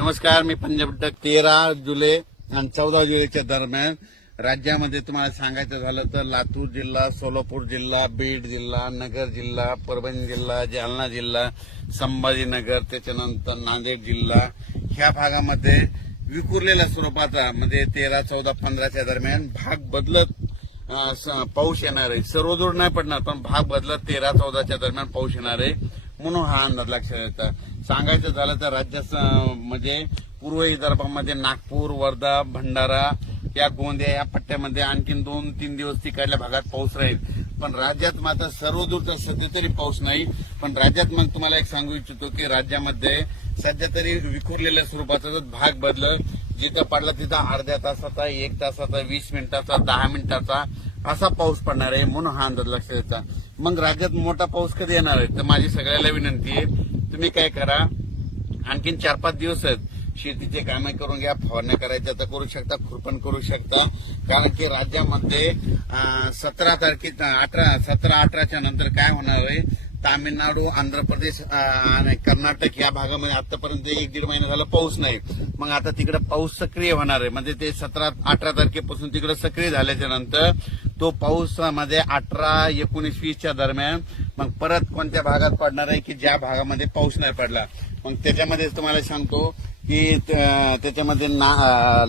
नमस्कार, मी पंजाब डक. 13 जुलै आणि 14 जुलैच्या दरम्यान राज्यामध्ये तुम्हाला सांगायचं झालं तर लातूर जिल्हा, सोलापूर जिल्हा, बीड जिल्हा, नगर जिल्हा, परभणी जिल्हा, जालना जिल्हा, संभाजीनगर, त्याच्यानंतर नांदेड जिल्हा ह्या भागामध्ये विखुरलेल्या स्वरूपाचा म्हणजे 13, 14, 15च्या दरम्यान भाग बदलत पाऊस येणार आहे. सर्वदूर नाही पडणार पण भाग बदलत 13, 14च्या दरम्यान पाऊस येणार आहे म्हणून हा अंदाज लक्षात येतात. सांगायचं झालं तर राज्यात म्हणजे पूर्व विदर्भामध्ये नागपूर, वर्धा, भंडारा या गोंदिया या पट्ट्यामध्ये आणखीन 2-3 दिवस तिकडल्या भागात पाऊस राहील. पण राज्यात मात्र सर्वदूरचा सध्या तरी पाऊस नाही. पण राज्यात मग तुम्हाला एक सांगू इच्छितो की राज्यामध्ये सध्या तरी विखुरलेल्या स्वरूपाचा भाग बदलत जिथं पडला तिथं अर्ध्या तासाचा, 1 तासाचा, 20 मिनिटाचा, 10 मिनिटाचा असा पाऊस पडणार आहे म्हणून हा अंदाज लक्षात येतात. मग राज्यात मोठा पाऊस कधी येणार आहे तर माझी सगळ्याला विनंती आहे, तुम्ही काय करा, आणखीन 4-5 दिवस आहेत, शेतीचे कामे करून घ्या, फवारण्या करायच्या तर करू शकता, खुरपण करू शकता. कारण की राज्यामध्ये 17-18च्या नंतर काय होणार आहे, तामिळनाडू, आंध्र प्रदेश आणि कर्नाटक या भागामध्ये आतापर्यंत 1-1.5 महिना झाला पाऊस नाही. मग आता तिकडे पाऊस सक्रिय होणार आहे. म्हणजे ते 17-18 तारखेपासून तिकडे सक्रिय झाल्याच्या नंतर तो पाऊस मध्ये 18, 19, 20च्या दरम्यान मग परत कोणत्या भागात पडणार आहे की ज्या भागामध्ये पाऊस नाही पडला. मग त्याच्यामध्ये तुम्हाला सांगतो की त्याच्यामध्ये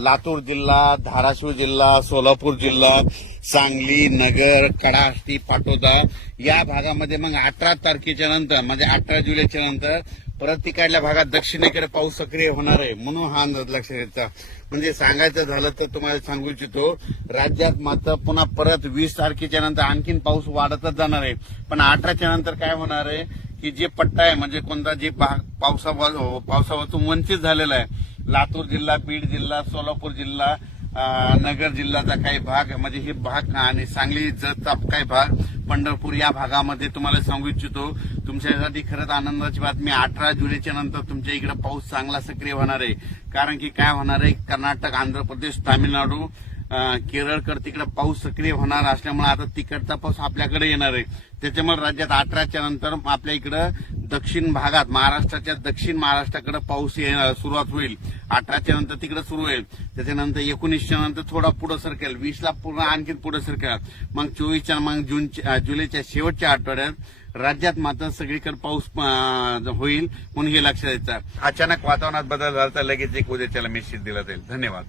लातूर जिल्हा, धाराशिव जिल्हा, सोलापूर जिल्हा, सांगली, नगर, कडाष्टी, पाटोदा या भागामध्ये मग 18 तारखेच्या नंतर म्हणजे 18 जुलैच्या नंतर परत तिकडल्या भागात दक्षिणेकडे पाऊस सक्रिय होणार आहे म्हणून हा अंदाज लक्षात येतात. म्हणजे सांगायचं झालं तर तुम्हाला सांगू इच्छितो, राज्यात मात्र पुन्हा परत 20 तारखेच्या नंतर आणखीन पाऊस वाढतच जाणार आहे. पण 18च्या नंतर काय होणार आहे की जे पट्टा आहे म्हणजे कोणता जे पावसापासून वंचित झालेला आहे, लातूर जिल्हा, बीड जिल्हा, सोलापूर जिल्हा, नगर जिल्ह्याचा काही भाग म्हणजे हे भाग आणि सांगली जतचा काही भाग, पंढरपूर या भागामध्ये तुम्हाला सांगू इच्छितो, तुमच्यासाठी खरंच आनंदाची बातमी, 18 जुलैच्या नंतर तुमच्या इकडे पाऊस चांगला सक्रिय होणार आहे. कारण की काय होणार आहे, कर्नाटक, आंध्र प्रदेश, तामिळनाडू, केरळकडे तिकडे पाऊस सक्रिय होणार असल्यामुळे आता तिकडचा पाऊस आपल्याकडे येणार आहे. त्याच्यामुळे राज्यात 18च्या नंतर आपल्या इकडं दक्षिण भागात महाराष्ट्राच्या दक्षिण महाराष्ट्राकडे पाऊस सुरुवात होईल. 18च्या नंतर तिकडे सुरू होईल. त्याच्यानंतर 19च्या नंतर थोडा पुढे सरकेल, 20ला पूर्ण आणखी पुढे सरकेल. मग 24च्या मग जुलैच्या शेवटच्या आठवड्यात राज्यात मात्र सगळीकडे पाऊस होईल म्हणून हे लक्षात द्यायचं. अचानक वातावरणात बदल झाला तर लगेच एक उद्याच्याला मेसेज दिला जाईल. धन्यवाद.